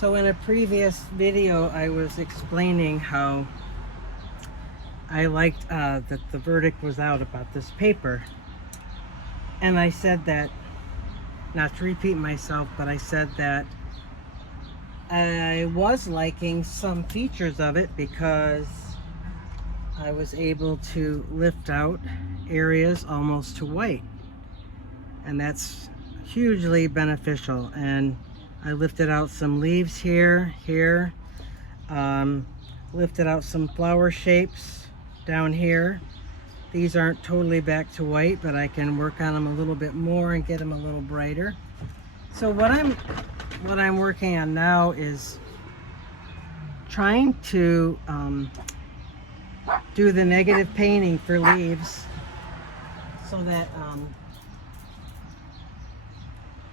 So in a previous video, I was explaining how I liked that the verdict was out about this paper. And I said that, not to repeat myself, but I said that I was liking some features of it because I was able to lift out areas almost to white. And that's hugely beneficial. And I lifted out some leaves here, lifted out some flower shapes down here. These aren't totally back to white, but I can work on them a little bit more and get them a little brighter. So what I'm working on now is trying to do the negative painting for leaves so that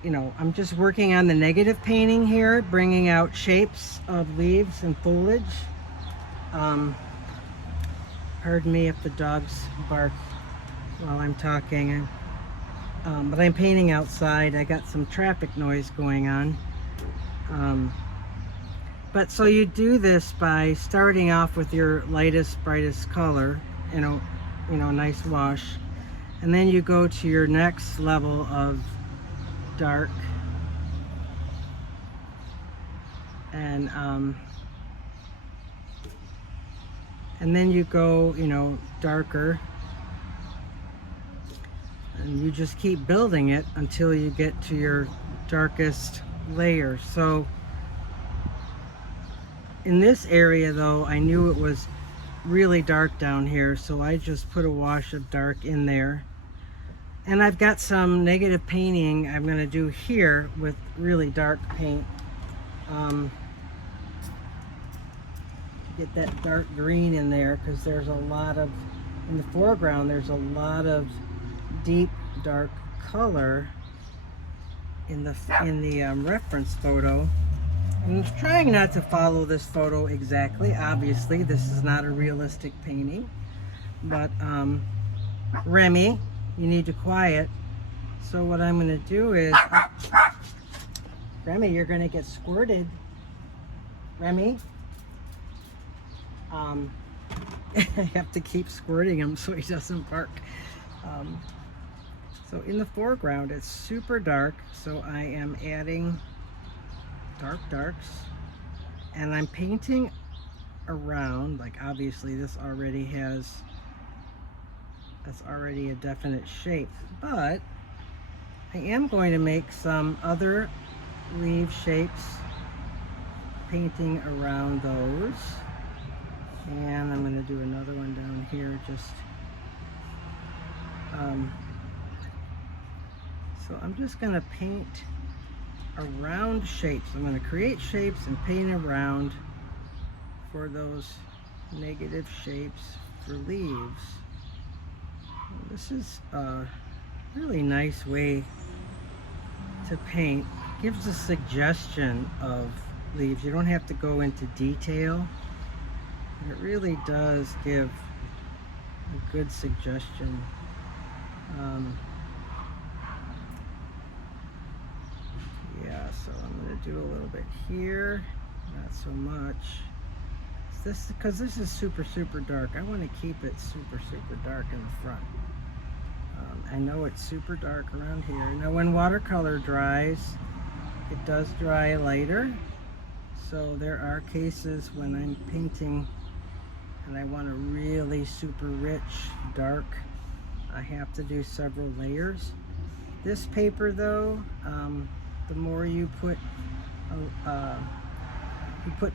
you know, I'm just working on the negative painting here, bringing out shapes of leaves and foliage. Pardon me if the dogs bark while I'm talking. But I'm painting outside. I got some traffic noise going on. But so you do this by starting off with your lightest, brightest color, you know, nice wash. And then you go to your next level of dark, and then you go, you know, darker, and you just keep building it until you get to your darkest layer. So in this area though, I knew it was really dark down here, so I just put a wash of dark in there. And I've got some negative painting I'm going to do here with really dark paint. Get that dark green in there because there's a lot of, in the foreground, there's a lot of deep dark color in the reference photo. I'm trying not to follow this photo exactly. Obviously, this is not a realistic painting, but Remy, you need to quiet. So what I'm going to do is, Remy, you're going to get squirted. Remy, I have to keep squirting him so he doesn't bark. So in the foreground, it's super dark, so I am adding darks, and I'm painting around. Like obviously this already has, that's already a definite shape, but I am going to make some other leaf shapes, painting around those. And I'm going to do another one down here, just so I'm just going to paint around shapes. I'm going to create shapes and paint around for those negative shapes for leaves. This is a really nice way to paint. Gives a suggestion of leaves. You don't have to go into detail. It really does give a good suggestion. Yeah, so I'm going to do a little bit here, not so much. This, because this is super dark, I want to keep it super dark in the front. I know it's super dark around here. Now when watercolor dries, it does dry lighter. So there are cases when I'm painting and I want a really super rich dark, I have to do several layers. This paper though, the more you put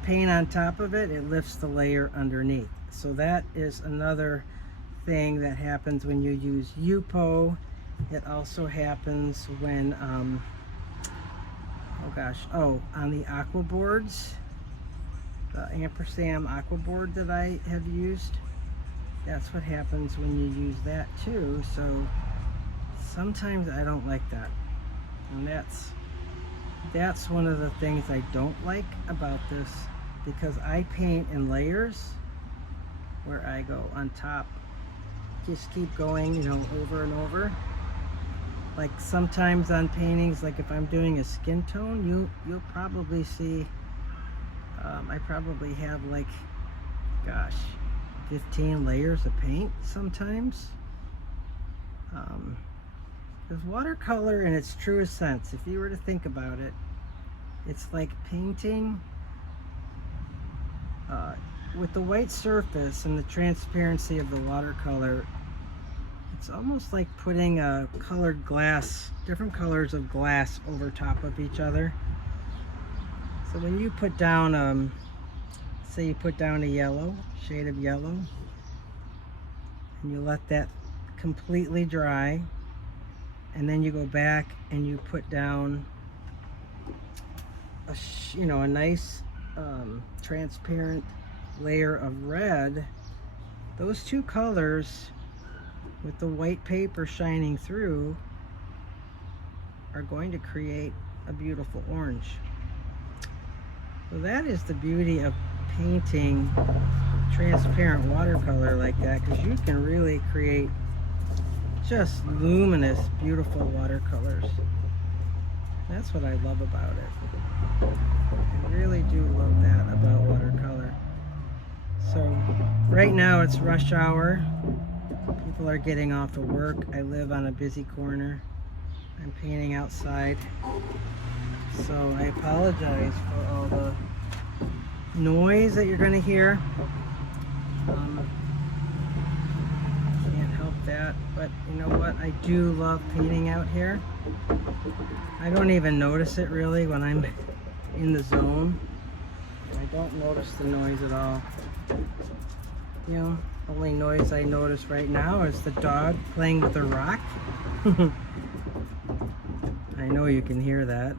paint on top of it, it lifts the layer underneath. So that is another thing that happens when you use UPO. It also happens when on the aqua boards, the ampersand aqua board that I have used, that's what happens when you use that too. So sometimes I don't like that, and that's one of the things I don't like about this, because I paint in layers where I go on top, just keep going, you know, over and over. Like sometimes on paintings, like if I'm doing a skin tone, you'll probably see I probably have like, gosh, 15 layers of paint sometimes. Because watercolor in its truest sense, if you were to think about it, it's like painting with the white surface and the transparency of the watercolor. It's almost like putting a colored glass, different colors of glass over top of each other. So when you put down, say you put down a yellow, shade of yellow, and you let that completely dry, and then you go back and you put down a nice transparent layer of red. Those two colors with the white paper shining through are going to create a beautiful orange. So that is the beauty of painting transparent watercolor like that, because you can really create just luminous, beautiful watercolors. That's what I love about it. I really do love that about watercolor. So right now it's rush hour. People are getting off of work. I live on a busy corner. I'm painting outside. So I apologize for all the noise that you're going to hear. Can't help that, but you know what? I do love painting out here. I don't even notice it really when I'm in the zone. I don't notice the noise at all. You know, the only noise I notice right now is the dog playing with a rock. I know you can hear that.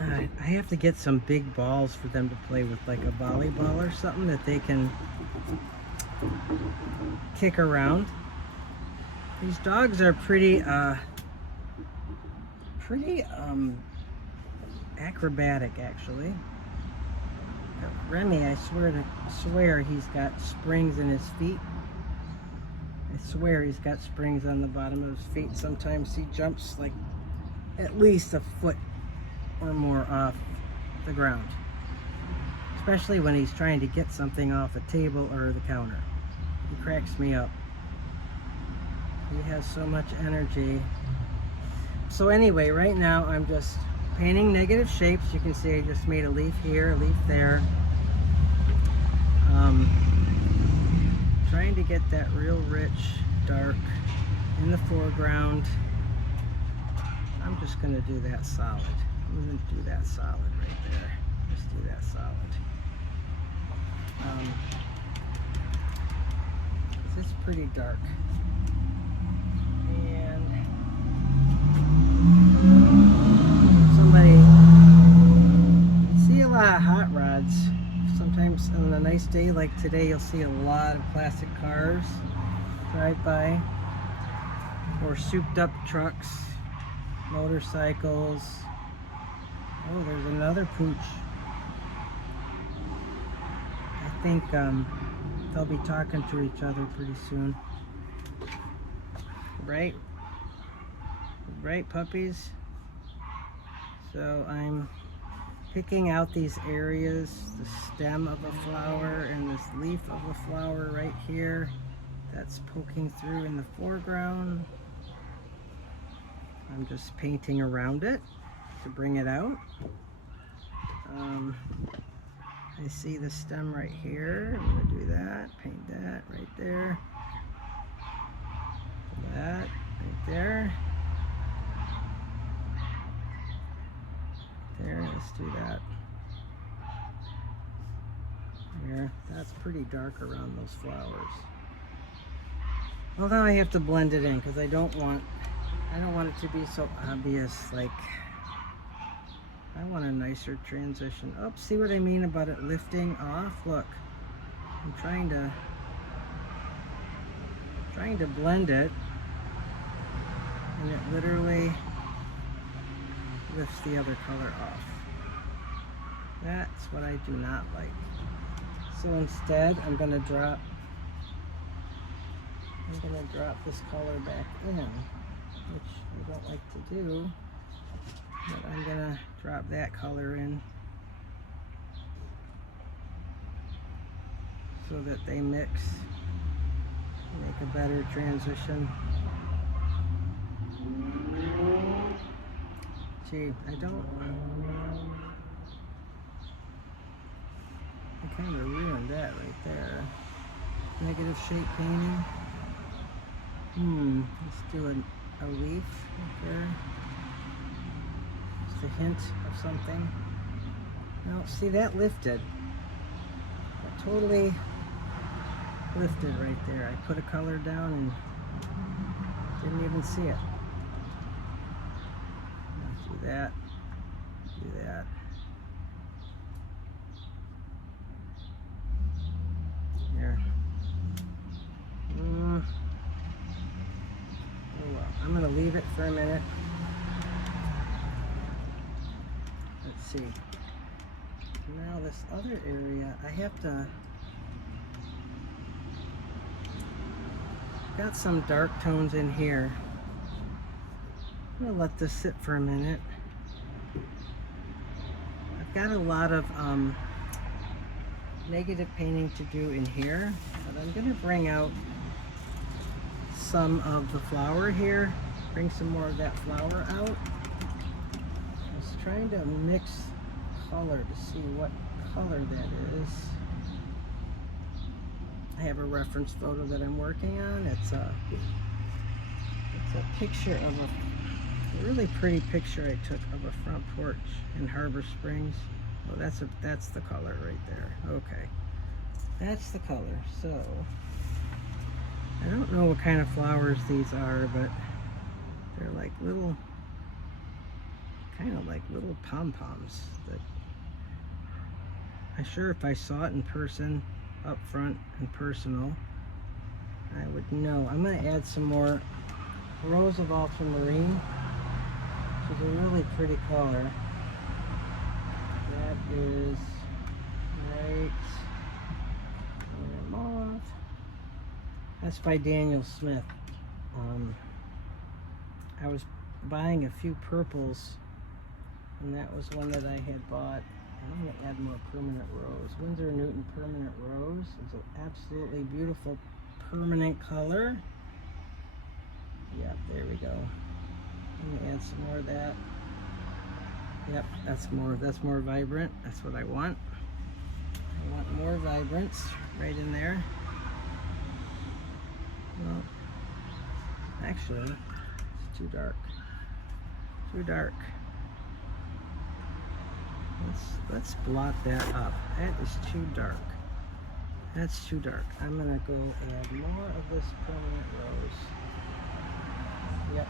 I have to get some big balls for them to play with, like a volleyball or something that they can kick around. These dogs are pretty acrobatic, actually. Remy, I swear he's got springs in his feet. I swear he's got springs on the bottom of his feet. Sometimes he jumps like at least a foot or more off the ground, especially when he's trying to get something off a table or the counter. He cracks me up. He has so much energy. So anyway, right now I'm just painting negative shapes. You can see I just made a leaf here, a leaf there. Trying to get that real rich dark in the foreground. I'm just going to do that solid. I'm going to do that solid right there. Just do that solid. It's pretty dark. And somebody, see a lot of hot rods. Sometimes on a nice day like today, you'll see a lot of plastic cars drive by, or souped up trucks, motorcycles. Oh, there's another pooch. I think they'll be talking to each other pretty soon. Right? Right, puppies? So I'm picking out these areas, the stem of a flower and this leaf of a flower right here that's poking through in the foreground. I'm just painting around it to bring it out. I see the stem right here. I'm going to do that, paint that right there. That right there. There, let's do that. There, that's pretty dark around those flowers. Although I have to blend it in because I don't want it to be so obvious. Like, I want a nicer transition. Oh, see what I mean about it lifting off? Look, I'm trying to blend it, and it literally lifts the other color off. That's what I do not like. So instead, I'm going to drop this color back in, which I don't like to do. But I'm going to drop that color in so that they mix, make a better transition. Gee, I kind of ruined that right there. Negative shape painting. Let's do a leaf right there. Just a hint of something. Now, see, that lifted. That totally lifted right there. I put a color down and didn't even see it. Do that. Do that. There. Oh well. I'm going to leave it for a minute. Let's see. Now this other area, I have to... Got some dark tones in here. I'm gonna let this sit for a minute. I've got a lot of negative painting to do in here, but I'm gonna bring out some of the flower here, bring some more of that flower out. I was trying to mix color to see what color that is. I have a reference photo that I'm working on. It's a picture of a really pretty picture I took of a front porch in Harbor Springs. Oh, that's the color right there. Okay, that's the color. So I don't know what kind of flowers these are, but they're like little, kind of like little pom-poms. That I'm sure if I saw it in person, up front and personal, I would know. I'm going to add some more Rose of Ultramarine, which is a really pretty color. That is right mauve. That's by Daniel Smith. I was buying a few purples, and that was one that I had bought. I'm going to add more permanent rose. Winsor Newton permanent rose is an absolutely beautiful permanent color. Yep, there we go. I'm going to add some more of that. Yep, that's more vibrant. That's what I want. I want more vibrance right in there. Well, actually, it's too dark. Too dark. Let's blot that up. That is too dark. That's too dark. I'm gonna go add more of this permanent rose. Yep,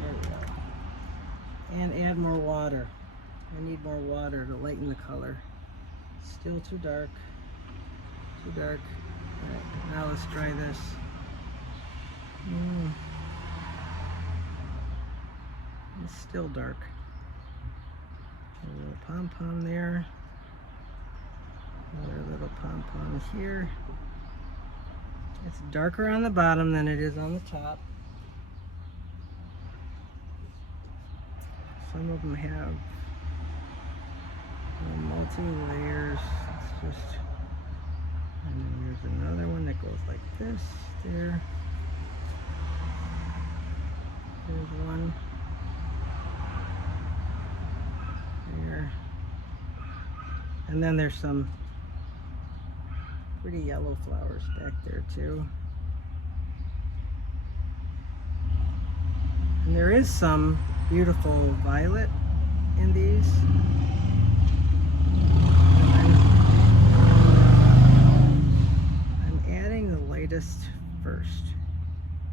there we go. And add more water. I need more water to lighten the color. Still too dark. Too dark. Alright, now let's try this. It's still dark. A little pom-pom there. Another little pom-pom here. It's darker on the bottom than it is on the top. Some of them have multi-layers. It's just, and then there's another one that goes like this. There. There's one. There. And then there's some pretty yellow flowers back there too. And there is some beautiful violet in these. I'm adding the lightest first,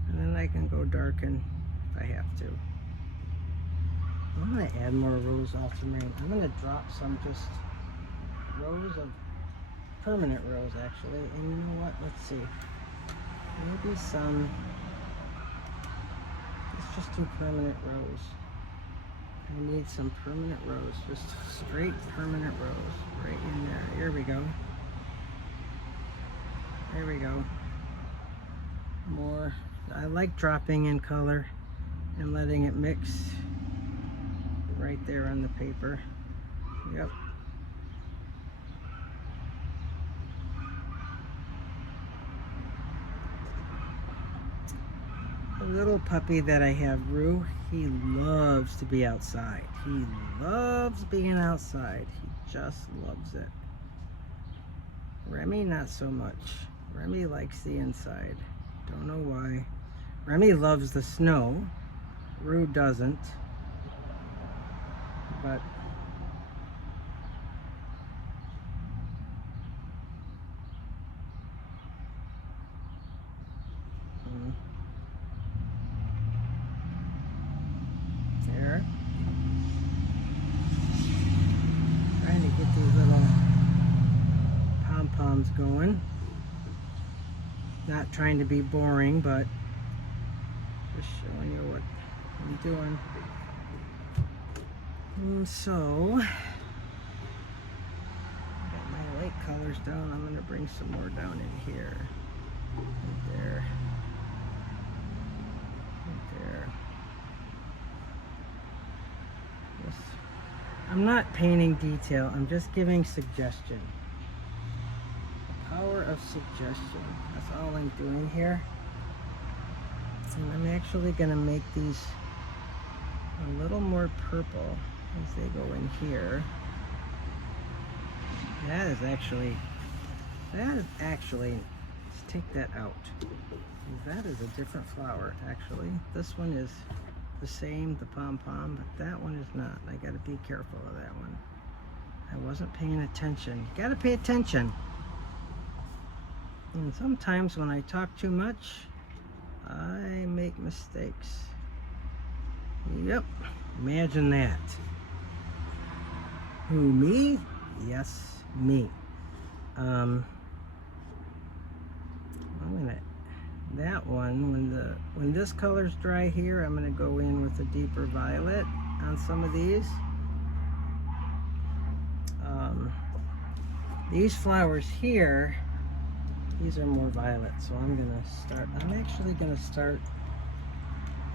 and then I can go darken if I have to. I'm going to add more Rose Ultramarine. I'm going to drop some just rose of permanent rose actually, and you know what, let's see, maybe some, let's just do permanent rose. I need some permanent rose, just straight permanent rose right in there. Here we go. There we go. More. I like dropping in color and letting it mix right right there on the paper. Yep. The little puppy that I have, Rue, he loves to be outside. He loves being outside. He just loves it. Remy, not so much. Remy likes the inside. Don't know why. Remy loves the snow. Rue doesn't. But there. Trying to get these little pom-poms going. Not trying to be boring, but just showing you what I'm doing. So, got my light colors down. I'm going to bring some more down in here. Right there. Right there. Just, I'm not painting detail. I'm just giving suggestion. The power of suggestion. That's all I'm doing here. And I'm actually going to make these a little more purple as they go in here. That is actually, let's take that out. That is a different flower, actually. This one is the same, the pom-pom, but that one is not. I gotta be careful of that one. I wasn't paying attention. You gotta pay attention. And sometimes when I talk too much, I make mistakes. Yep, imagine that. Who, me? Yes, me. I'm gonna, that one, when this color's dry here, I'm gonna go in with a deeper violet on some of these. These flowers here, these are more violet, so I'm actually gonna start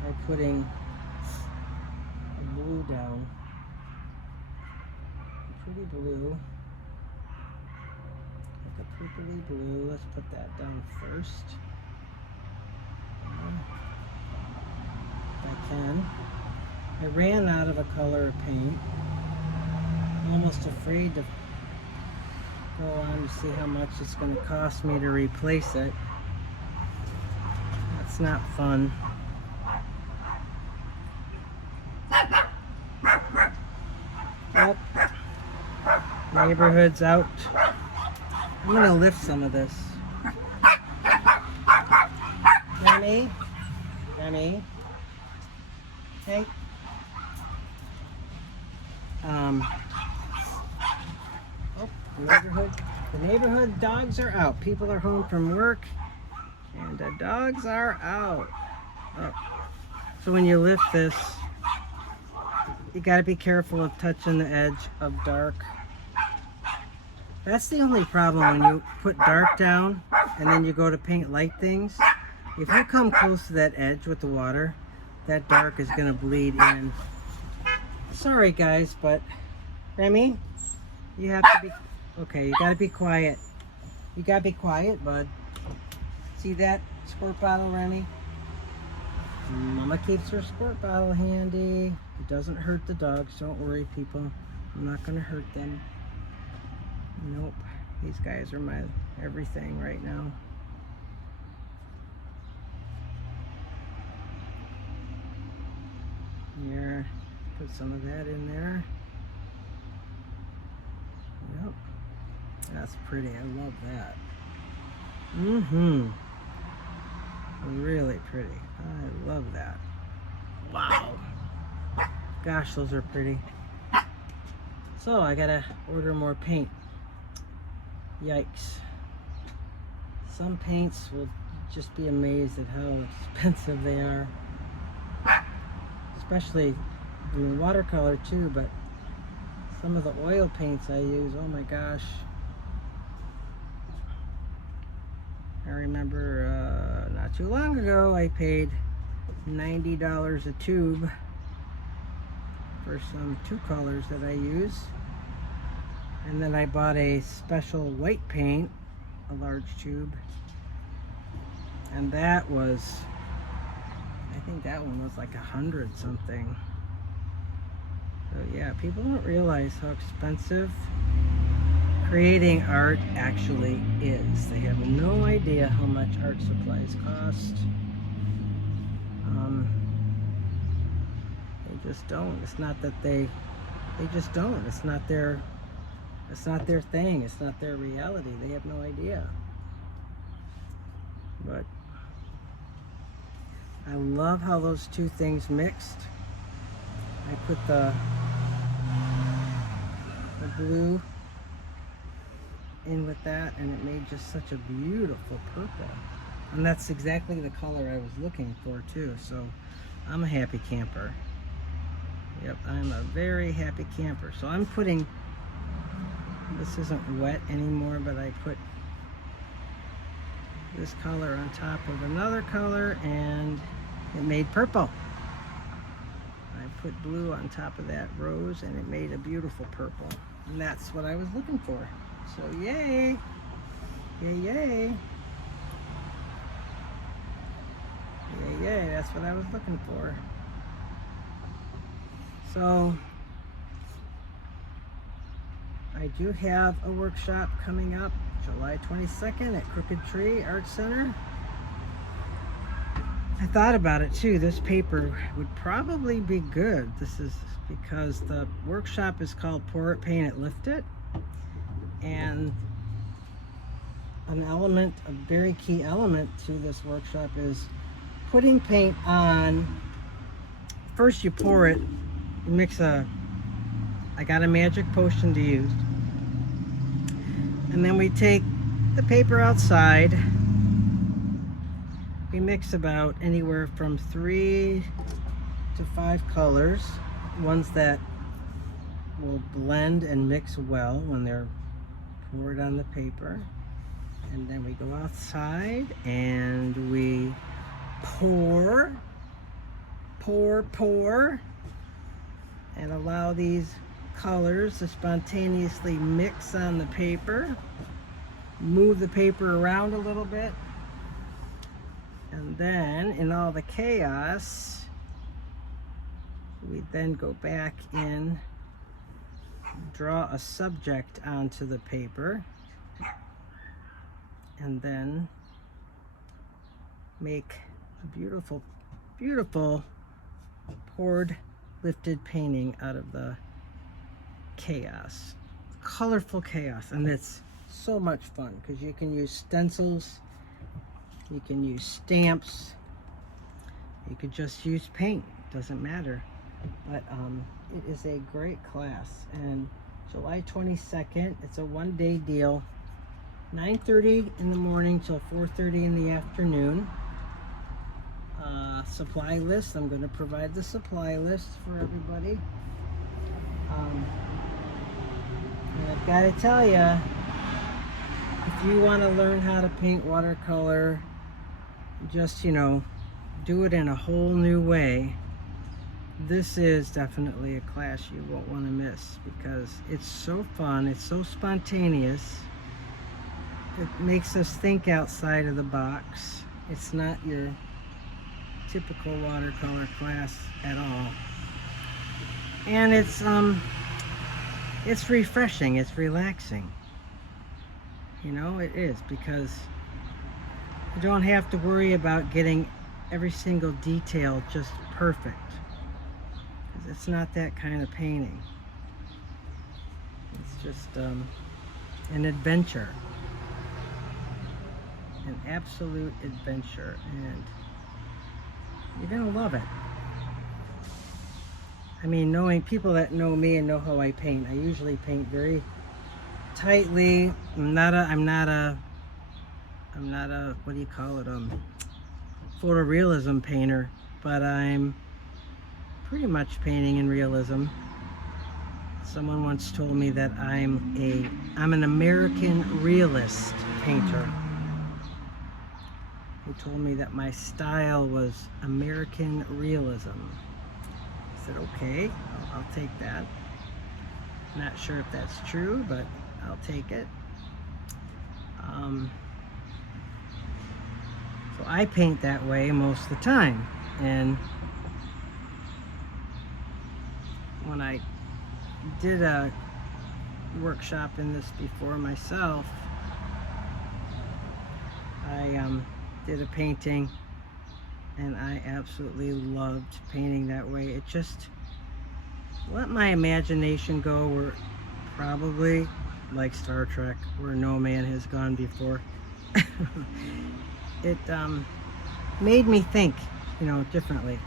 by putting a blue down. Pretty blue. Like a purpley blue. Let's put that down first. If I can. I ran out of a color of paint. I'm almost afraid to go on to see how much it's going to cost me to replace it. That's not fun. Yep. Neighborhood's out. I'm going to lift some of this. Remy? Remy? Hey? The neighborhood dogs are out. People are home from work and the dogs are out. Oh. So when you lift this, you got to be careful of touching the edge of dark. That's the only problem when you put dark down and then you go to paint light things. If you come close to that edge with the water, that dark is going to bleed in. Sorry guys, but Remy, you have to be, okay, you got to be quiet. You got to be quiet, bud. See that squirt bottle, Remy? Mama keeps her squirt bottle handy. It doesn't hurt the dogs. Don't worry, people. I'm not going to hurt them. Nope. These guys are my everything right now. Here, put some of that in there. Yep. That's pretty. I love that. Really pretty. I love that. Wow. Gosh, those are pretty. So I gotta order more paint. Yikes. Some paints will just be amazed at how expensive they are. Especially, I mean, watercolor too, but some of the oil paints I use, oh my gosh. I remember not too long ago I paid $90 a tube for two colors that I use. And then I bought a special white paint, a large tube. And that was, I think that one was like 100 something. So yeah, people don't realize how expensive creating art actually is. They have no idea how much art supplies cost. They just don't. It's not that they just don't. It's not their thing. It's not their reality. They have no idea. But I love how those two things mixed. I put the blue in with that, and it made just such a beautiful purple. And that's exactly the color I was looking for too. So I'm a happy camper. Yep, I'm a very happy camper. So I'm putting, this isn't wet anymore, but I put this color on top of another color and it made purple. I put blue on top of that rose and it made a beautiful purple. And that's what I was looking for. So yay! Yay, yay! Yay, yay, that's what I was looking for. So I do have a workshop coming up July 22nd at Crooked Tree Art Center. I thought about it too. This paper would probably be good. This is because the workshop is called Pour It, Paint It, Lift It. And an element, a very key element to this workshop is putting paint on. First you pour it, you mix I got a magic potion to use. And then we take the paper outside. We mix about anywhere from 3 to 5 colors, ones that will blend and mix well when they're poured on the paper. And then we go outside and we pour, and allow these colors to spontaneously mix on the paper. Move the paper around a little bit. And then in all the chaos, we then go back in, draw a subject onto the paper, and then make a beautiful, beautiful poured, lifted painting out of the chaos. Colorful chaos. And it's so much fun because you can use stencils, you can use stamps, you could just use paint, doesn't matter. But it is a great class. And July 22nd, it's a one-day deal, 9:30 in the morning till 4:30 in the afternoon. Supply list, I'm going to provide the supply list for everybody. And I've got to tell you, if you want to learn how to paint watercolor, just, you know, do it in a whole new way, this is definitely a class you won't want to miss because it's so fun, it's so spontaneous, it makes us think outside of the box. It's not your typical watercolor class at all. And it's refreshing, it's relaxing. You know, it is, because you don't have to worry about getting every single detail just perfect. Because it's not that kind of painting. It's just an adventure. An absolute adventure. And you're gonna love it. I mean, knowing people that know me and know how I paint, I usually paint very tightly. I'm not a what do you call it, photorealism painter, but I'm pretty much painting in realism. Someone once told me that I'm an American realist painter. He told me that my style was American realism. I said, okay, I'll I'll take that. Not sure if that's true, but I'll take it. So I paint that way most of the time, and when I did a workshop in this before myself, I did a painting, and I absolutely loved painting that way. It just let my imagination go where probably like Star Trek, where no man has gone before. It made me think, differently.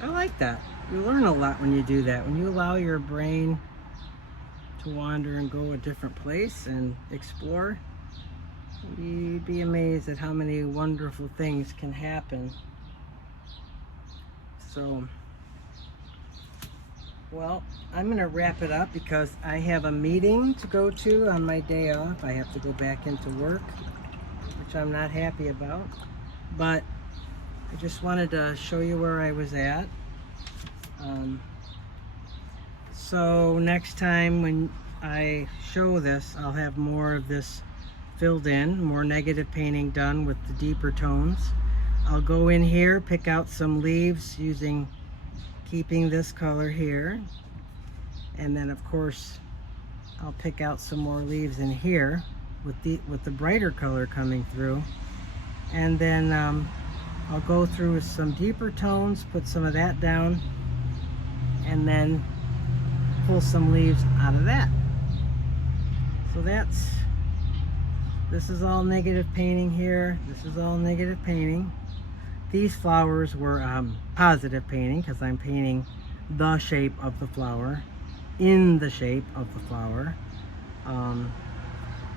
I like that. You learn a lot when you do that. When you allow your brain to wander and go a different place and explore, you'd be amazed at how many wonderful things can happen. So, well, I'm going to wrap it up because I have a meeting to go to on my day off. I have to go back into work, which I'm not happy about. But I just wanted to show you where I was at. So next time when I show this, I'll have more of this filled in, more negative painting done with the deeper tones. I'll go in here, pick out some leaves keeping this color here, and then of course I'll pick out some more leaves in here with the brighter color coming through, and then I'll go through with some deeper tones, put some of that down, and then pull some leaves out of that. So this is all negative painting here. This is all negative painting. These flowers were positive painting because I'm painting the shape of the flower in the shape of the flower.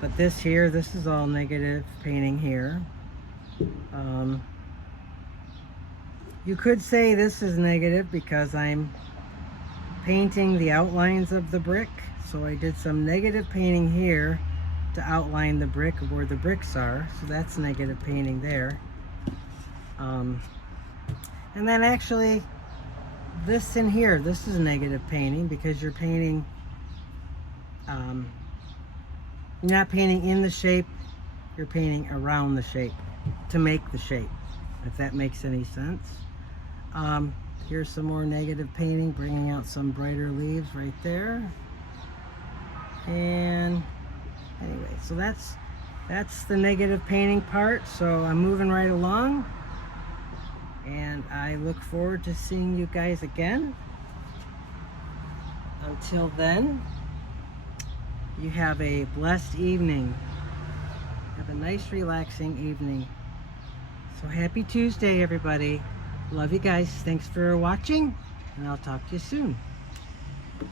But this is all negative painting here. You could say this is negative because I'm painting the outlines of the brick. So I did some negative painting here to outline the brick of where the bricks are. So that's negative painting there. And then actually this in here, this is negative painting because you're painting, you're not painting in the shape, you're painting around the shape to make the shape, if that makes any sense. Here's some more negative painting, bringing out some brighter leaves right there. And anyway, so that's the negative painting part. So I'm moving right along, and I look forward to seeing you guys again. Until then, you have a blessed evening. Have a nice relaxing evening. So happy Tuesday, everybody. Love you guys. Thanks for watching, and I'll talk to you soon.